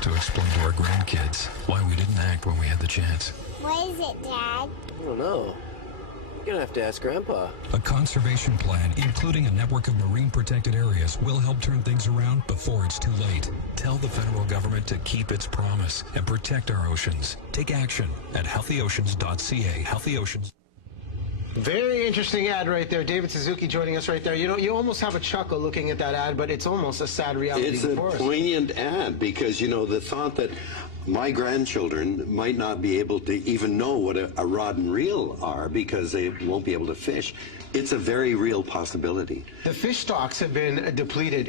have to explain to our grandkids why we didn't act when we had the chance. What is it, Dad? I don't know. You're gonna have to ask Grandpa. A conservation plan, including a network of marine protected areas, will help turn things around before it's too late. Tell the federal government to keep its promise and protect our oceans. Take action at healthyoceans.ca. Healthy Oceans. Very interesting ad right there. David Suzuki joining us right there. You know, you almost have a chuckle looking at that ad, but it's almost a sad reality. It's a poignant ad because, you know, the thought that my grandchildren might not be able to even know what a rod and reel are because they won't be able to fish. It's a very real possibility. The fish stocks have been depleted,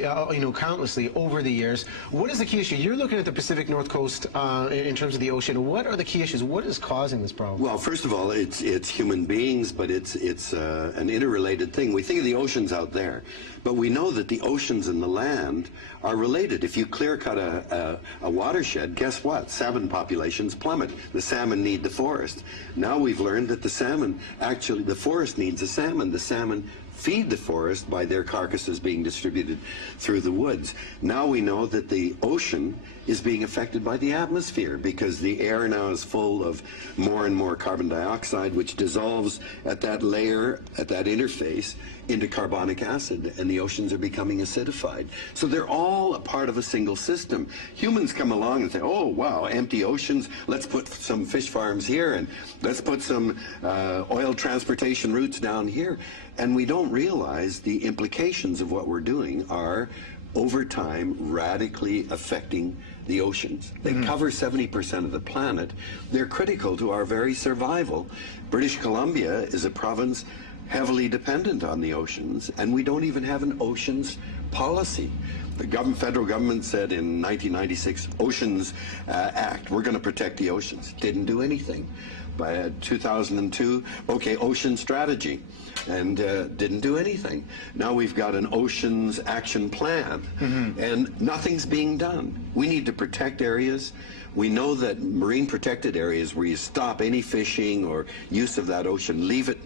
countlessly over the years. What is the key issue? You're looking at the Pacific North Coast in terms of the ocean. What are the key issues? What is causing this problem? Well, first of all, it's human beings, but it's an interrelated thing. We think of the oceans out there, but we know that the oceans and the land are related. If you clear cut a watershed, guess what? Salmon populations plummet. The salmon need the forest. Now we've learned that the salmon, actually, the forest needs the salmon. The salmon feed the forest by their carcasses being distributed through the woods. Now we know that the ocean is being affected by the atmosphere because the air now is full of more and more carbon dioxide, which dissolves at that layer, at that interface, into carbonic acid, and the oceans are becoming acidified. So they're all a part of a single system. Humans come along and say, oh, wow, empty oceans, let's put some fish farms here, and let's put some oil transportation routes down here. And we don't realize the implications of what we're doing are, over time, radically affecting the oceans. They cover 70% of the planet. They're critical to our very survival. British Columbia is a province heavily dependent on the oceans, and we don't even have an oceans policy. The federal government said in 1996, Oceans Act, we're going to protect the oceans. Didn't do anything. By 2002, okay, ocean strategy, and didn't do anything. Now we've got an oceans action plan, and nothing's being done. We need to protect areas. We know that marine protected areas where you stop any fishing or use of that ocean, leave it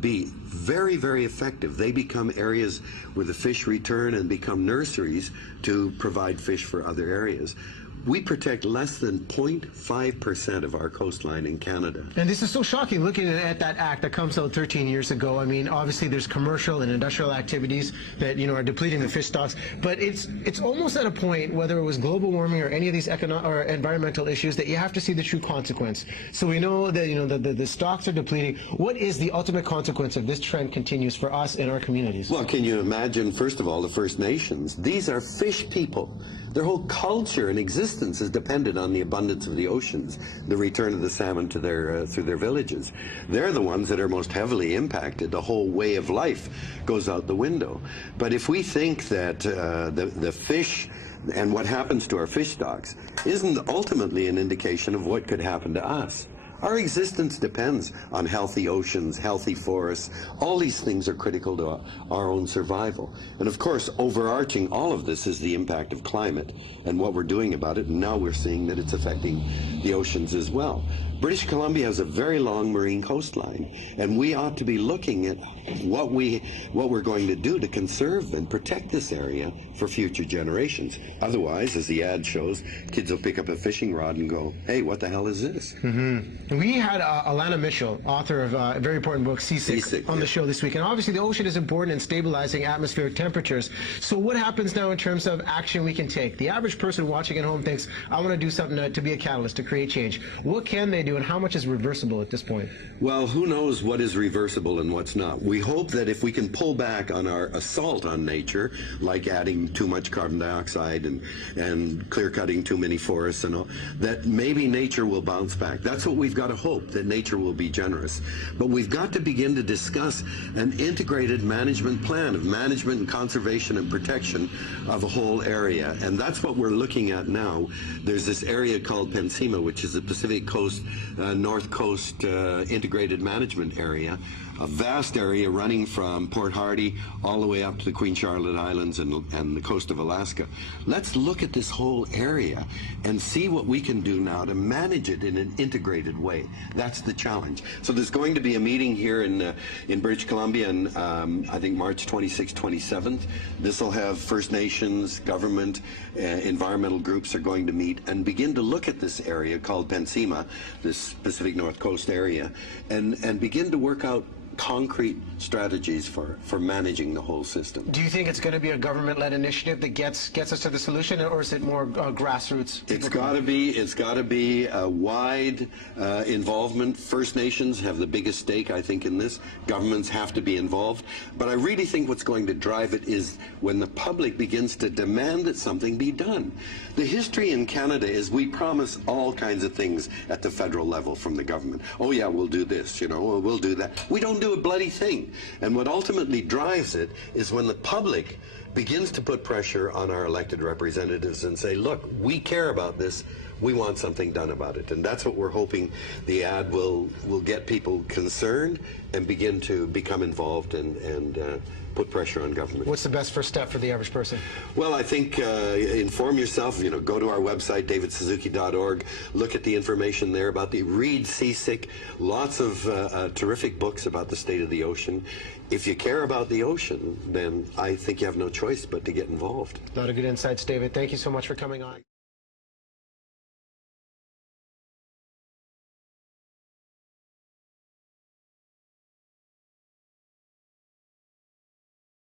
be very, very effective. They become areas where the fish return and become nurseries to provide fish for other areas. We protect less than 0.5% of our coastline in Canada. And this is so shocking looking at that act that comes out 13 years ago. I mean, obviously there's commercial and industrial activities that, are depleting the fish stocks, but it's almost at a point, whether it was global warming or any of these economic or environmental issues, that you have to see the true consequence. So we know that, the stocks are depleting. What is the ultimate consequence if this trend continues for us in our communities? Well, can you imagine, first of all, the First Nations? These are fish people. Their whole culture and existence is dependent on the abundance of the oceans, the return of the salmon to through their villages. They're the ones that are most heavily impacted. The whole way of life goes out the window. But if we think that the fish and what happens to our fish stocks isn't ultimately an indication of what could happen to us. Our existence depends on healthy oceans, healthy forests. All these things are critical to our own survival. And of course, overarching all of this is the impact of climate and what we're doing about it. And now we're seeing that it's affecting the oceans as well. British Columbia has a very long marine coastline, and we ought to be looking at what we're going to do to conserve and protect this area for future generations. Otherwise, as the ad shows, kids will pick up a fishing rod and go, hey, what the hell is this? We had Alana Mitchell, author of a very important book, Seasick, on the show this week. And obviously the ocean is important in stabilizing atmospheric temperatures. So what happens now in terms of action we can take? The average person watching at home thinks, I want to do something to be a catalyst, to create change. What can they do, and how much is reversible at this point? Well, who knows what is reversible and what's not. We hope that if we can pull back on our assault on nature, like adding too much carbon dioxide and clear-cutting too many forests and all, that maybe nature will bounce back. That's what we've got to hope, that nature will be generous. But we've got to begin to discuss an integrated management plan of management and conservation and protection of a whole area. And that's what we're looking at now. There's this area called PENSEMA, which is the Pacific Coast, North Coast Integrated Management Area. a vast area running from Port Hardy all the way up to the Queen Charlotte Islands and the coast of Alaska. Let's look at this whole area and see what we can do now to manage it in an integrated way. That's the challenge. So there's going to be a meeting here in British Columbia on I think March 26th, 27th. This will have First Nations, government, environmental groups are going to meet and begin to look at this area called Pensima, this Pacific North Coast area, and begin to work out concrete strategies for managing the whole system. Do you think it's going to be a government-led initiative that gets us to the solution, or is it more grassroots? It's got to be a wide involvement. First Nations have the biggest stake, I think, in this. Governments have to be involved. But I really think what's going to drive it is when the public begins to demand that something be done. The history in Canada is we promise all kinds of things at the federal level from the government. Oh yeah, we'll do this, you know, we'll do that. We don't do a bloody thing. And what ultimately drives it is when the public begins to put pressure on our elected representatives and say, look, we care about this, we want something done about it. And that's what we're hoping the ad will get people concerned and begin to become involved and put pressure on government. What's the best first step for the average person? Well, I think inform yourself. You know, go to our website, davidsuzuki.org. Look at the information there about read Seasick. Lots of terrific books about the state of the ocean. If you care about the ocean, then I think you have no choice but to get involved. A lot of good insights, David. Thank you so much for coming on.